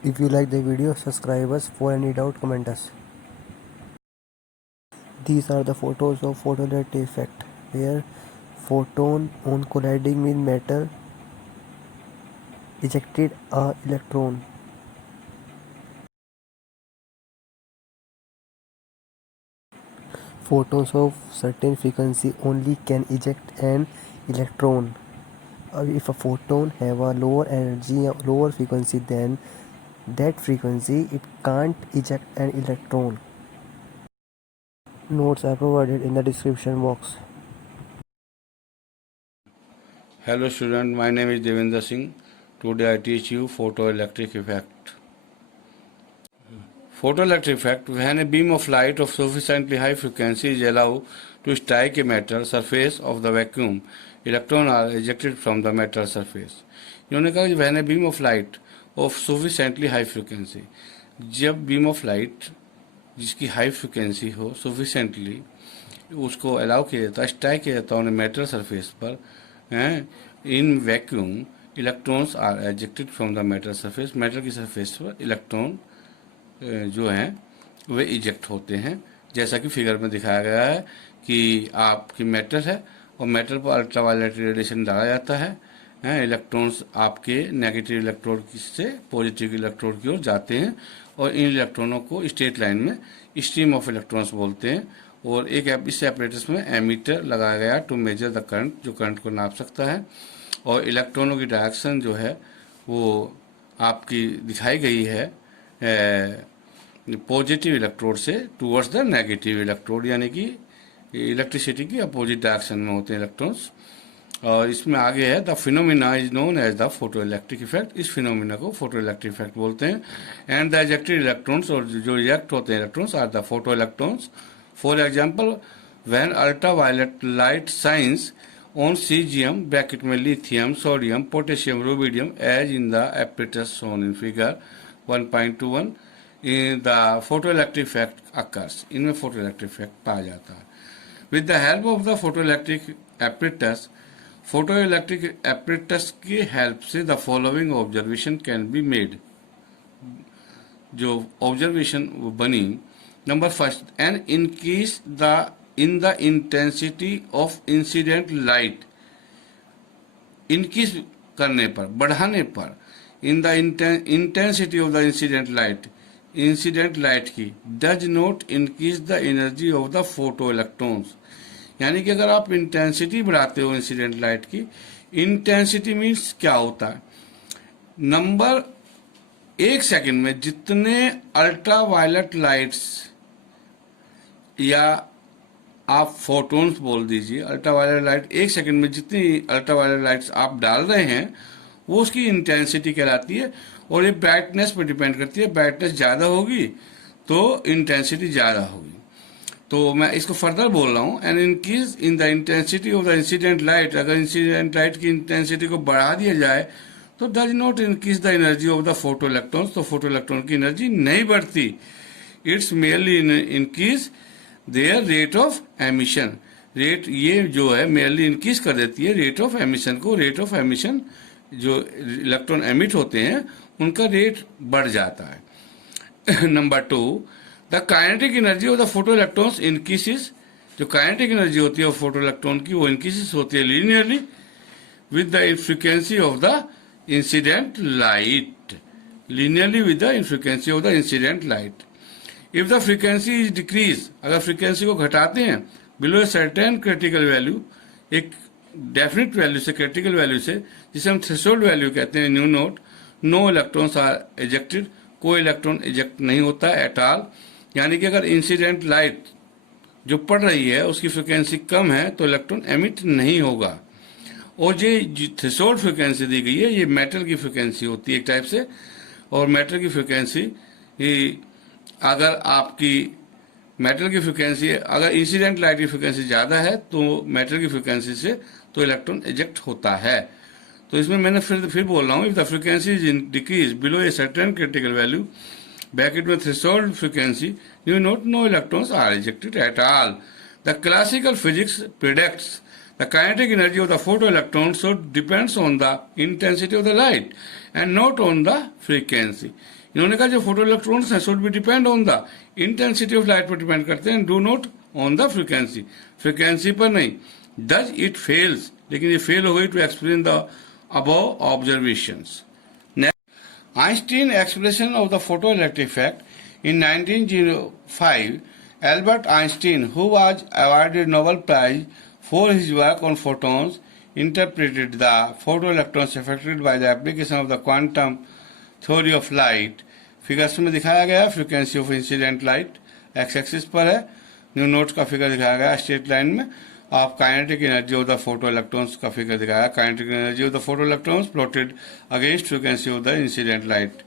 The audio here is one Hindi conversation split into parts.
If you like the video, subscribe us. For any doubt, comment us. These are the photos of photoelectric effect, where photon on colliding with metal ejected a electron. Photons of certain frequency only can eject an electron. If a photon have a lower energy, a lower frequency than that frequency, it can't eject an electron. Notes are provided in the description box. Hello student, my name is Devendra Singh. Today I teach you photoelectric effect. Photoelectric effect, when a beam of light of sufficiently high frequency is allowed to strike a metal surface of the vacuum, electrons are ejected from the metal surface. इन्होंने कहा when a beam of light of sufficiently high frequency, जब beam of light जिसकी हाई फ्रिक्वेंसी हो sufficiently उसको अलाउ किया जाता है, स्ट्राइक किया जाता है उन्हें मेटल सरफेस पर, in vacuum electrons are ejected from the metal surface, metal की सरफेस पर इलेक्ट्रॉन जो हैं वे इजेक्ट होते हैं। जैसा कि फिगर में दिखाया गया है कि आपकी मेटल है और मेटल पर अल्ट्रावायलेट रेडिएशन डाला जाता है, इलेक्ट्रॉन्स आपके नेगेटिव इलेक्ट्रोड से पॉजिटिव इलेक्ट्रोड की ओर जाते हैं और इन इलेक्ट्रॉनों को स्ट्रेट लाइन में स्ट्रीम ऑफ इलेक्ट्रॉन्स बोलते हैं। और एक इस एपरेटस में एमीटर लगाया गया टू मेजर द करंट, जो करंट को नाप सकता है। और इलेक्ट्रॉनों की डायरेक्शन जो है वो आपकी दिखाई गई है पॉजिटिव इलेक्ट्रोड से टूवर्ड्स द नेगेटिव इलेक्ट्रोड, यानी कि इलेक्ट्रिसिटी की अपोजिट डायरेक्शन में होते हैं इलेक्ट्रॉन्स। और इसमें आगे है the phenomena is known as the photoelectric effect, इस फिनोमिना को फोटोइलेक्ट्रिक इफेक्ट बोलते हैं। एंड द इजेक्टेड इलेक्ट्रॉन्स, और जो इजेक्ट होते हैं electrons, are the photo electrons. For example, when ultraviolet light shines on cesium bracket में lithium, sodium, potassium, rubidium as in the apparatus shown in figure 1.21, in the photoelectric effect occurs, इनमें photoelectric effect पाया जाता है। With the help of the photoelectric apparatus की help से the following observation can be made, जो observation बनी, number first, an increase in the intensity of incident light, increase करने पर, बढ़ाने पर, in the intensity of the incident light की, does not increase the energy of the photo electrons. यानी कि अगर आप इंटेंसिटी बढ़ाते हो इंसिडेंट लाइट की, इंटेंसिटी मीन्स क्या होता है, नंबर, एक सेकंड में जितने अल्ट्रावायलेट लाइट्स या आप फोटोन्स बोल दीजिए, अल्ट्रावायलेट लाइट, एक सेकंड में जितनी अल्ट्रावायलेट लाइट्स आप डाल रहे हैं वो उसकी इंटेंसिटी कहलाती है। और ये ब्राइटनेस पर डिपेंड करती है, ब्राइटनेस ज़्यादा होगी तो इंटेंसिटी ज़्यादा होगी। तो मैं इसको फर्दर बोल रहा हूँ, an increase in the intensity of the incident light, अगर इंसिडेंट लाइट की इंटेंसिटी को बढ़ा दिया जाए तो does not increase the energy of the photo electrons, तो फोटो इलेक्ट्रॉन की एनर्जी नहीं बढ़ती, it's merely increase their rate of emission. Rate ये जो है मेयरली इंक्रीज कर देती है रेट ऑफ एमिशन को, रेट ऑफ एमिशन जो इलेक्ट्रॉन एमिट होते हैं उनका रेट बढ़ जाता है। Number two, the kinetic energy of the photo electrons increases, जो काइनेटिक एनर्जी होती है फोटो इलेक्ट्रॉन की वो इंक्रीजेस होती है linearly with the frequency of the incident light, linearly with the frequency of the incident light. If the frequency is decrease, अगर फ्रीक्वेंसी को घटाते हैं below a certain critical value, एक डेफिनेट वैल्यू से, क्रिटिकल वैल्यू से, जिसे हम थ्रेशोल्ड वैल्यू कहते हैं, new note, no electrons are ejected, कोई इलेक्ट्रॉन एजेक्ट नहीं होता एट ऑल। यानी कि अगर इंसिडेंट लाइट जो पड़ रही है उसकी फ्रिक्वेंसी कम है तो इलेक्ट्रॉन एमिट नहीं होगा। और ये थ्रेशोल्ड फ्रिक्वेंसी दी गई है ये मेटल की फ्रिक्वेंसी होती है एक टाइप से, और मेटल की फ्रिक्वेंसी, अगर आपकी मेटल की फ्रिक्वेंसी, अगर इंसिडेंट लाइट की फ्रिक्वेंसी ज़्यादा है तो मेटल की फ्रिक्वेंसी से तो इलेक्ट्रॉन एजेक्ट होता है। तो इसमें मैंने फिर बोल रहा हूँ, if the frequency is decrease below a certain critical value, bracket में threshold frequency, you note no electrons are ejected at all. The classical physics predicts The kinetic energy of the photoelectron so depends on the intensity of the light and not on the frequency. इन्होंने कहा जो फोटो इलेक्ट्रॉन्स हैं should be depend on the intensity of light पर डिपेंड करते हैं, do not on the frequency. Frequency पर नहीं. Thus it fails, लेकिन ये फेल हो गई to explain the above observations. Next, Einstein explanation of the photoelectric effect. In 1905, Albert Einstein, who was awarded Nobel Prize for his work on photons, interpreted the photoelectrons affected by the application of the quantum theory of light. Figures में दिखाया गया frequency of incident light x axis पर है, न्यू नोट का फिगर दिखाया गया स्ट्रेट लाइन में. आप kinetic energy of the photo electrons का फिगर दिखाया, kinetic energy of the photo electrons plotted against frequency of the incident light.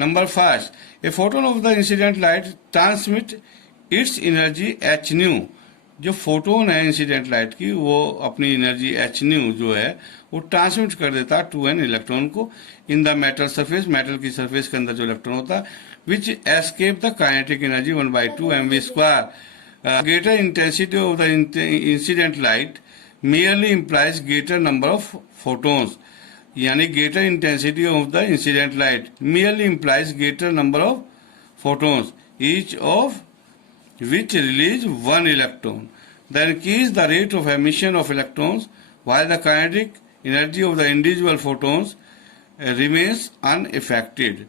Number 5, a photon of the incident light transmit it's energy H new. जो फोटोन है इंसिडेंट लाइट की वो अपनी एनर्जी एच न्यू जो है वो ट्रांसमिट कर देता है टू एन इलेक्ट्रॉन को in the metal surface. Metal की सरफेस के अंदर जो इलेक्ट्रॉन होता है which escape the kinetic energy 1/2 mv². Greater intensity of the incident light merely implies greater number of photons. यानी greater intensity of the incident light merely implies greater number of photons, each of which release one electron. Then increase the rate of emission of electrons while the kinetic energy of the individual photons remains unaffected.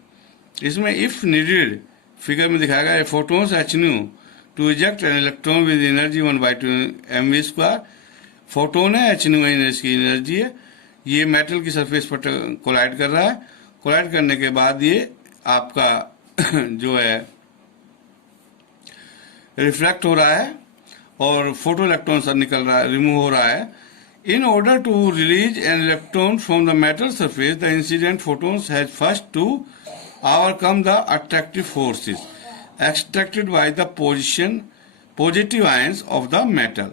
इसमें if needed फिगर में दिखाया गया photons h nu to eject an electron with energy 1/2 mv². Photon है एच न्यू की एनर्जी है, ये मेटल की सरफेस पर कोलाइड कर रहा है. कोलाइड करने के बाद ये आपका जो है रिफ्लेक्ट हो रहा है और फोटो इलेक्ट्रॉन सर निकल रहा है, रिमूव हो रहा है. In order to release an electron from the metal surface, the incident photons has first to overcome the attractive forces extracted by the positive ions of the metal.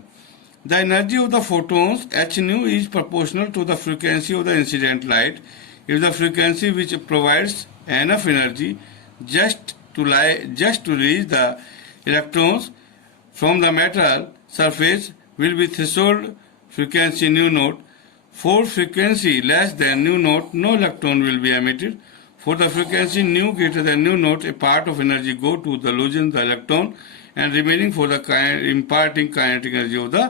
The energy of the photons h nu is proportional to the frequency of the incident light. If the frequency which provides enough energy just to release the electrons from the metal surface will be threshold frequency nu naught. For frequency less than nu naught, no electron will be emitted. For the frequency nu greater than nu naught, a part of energy go to the losing the electron and remaining for the imparting kinetic energy of the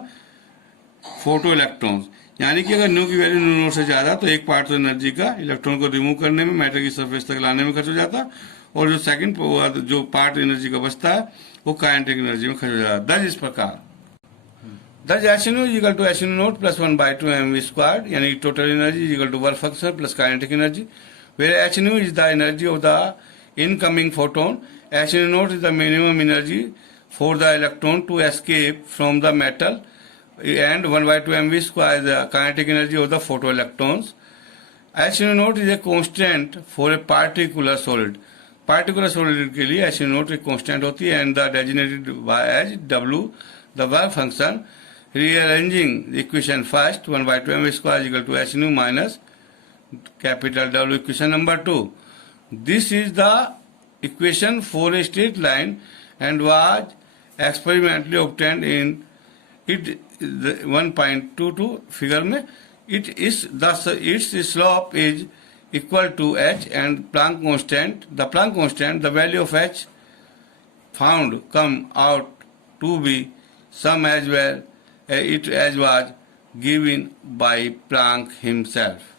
photoelectrons. यानी कि अगर न्यू की वैल्यू न्यू नोट से ज्यादा तो एक पार्ट तो एनर्जी का इलेक्ट्रॉन को रिमूव करने में मेटल की सरफेस तक लाने में खर्च हो जाता, और जो सेकंड जो पार्ट एनर्जी का बचता है वो काइनेटिक एनर्जी में खर्च हो जाता. दस इस प्रकार thus h nu equal to h nu naught plus 1/2 mv², यानी total energy equal to work function plus kinetic energy, where h nu is the energy of the incoming photon. H nu naught is the minimum energy for the electron to escape from the metal, and 1/2 mv² is the kinetic energy of the photoelectrons. H nu naught is a constant for a particular solid. Particular solid के लिए h nu naught एक constant होती है and the designated by as W. The work function, rearranging the equation first, 1/2 mv² is equal to h nu minus capital W. Equation number 2. This is the equation for a straight line and was experimentally obtained in it 1.22 figure में. Its slope is equal to h and Planck constant. The Planck constant, the value of h found come out to be some as well it as was given by Planck himself.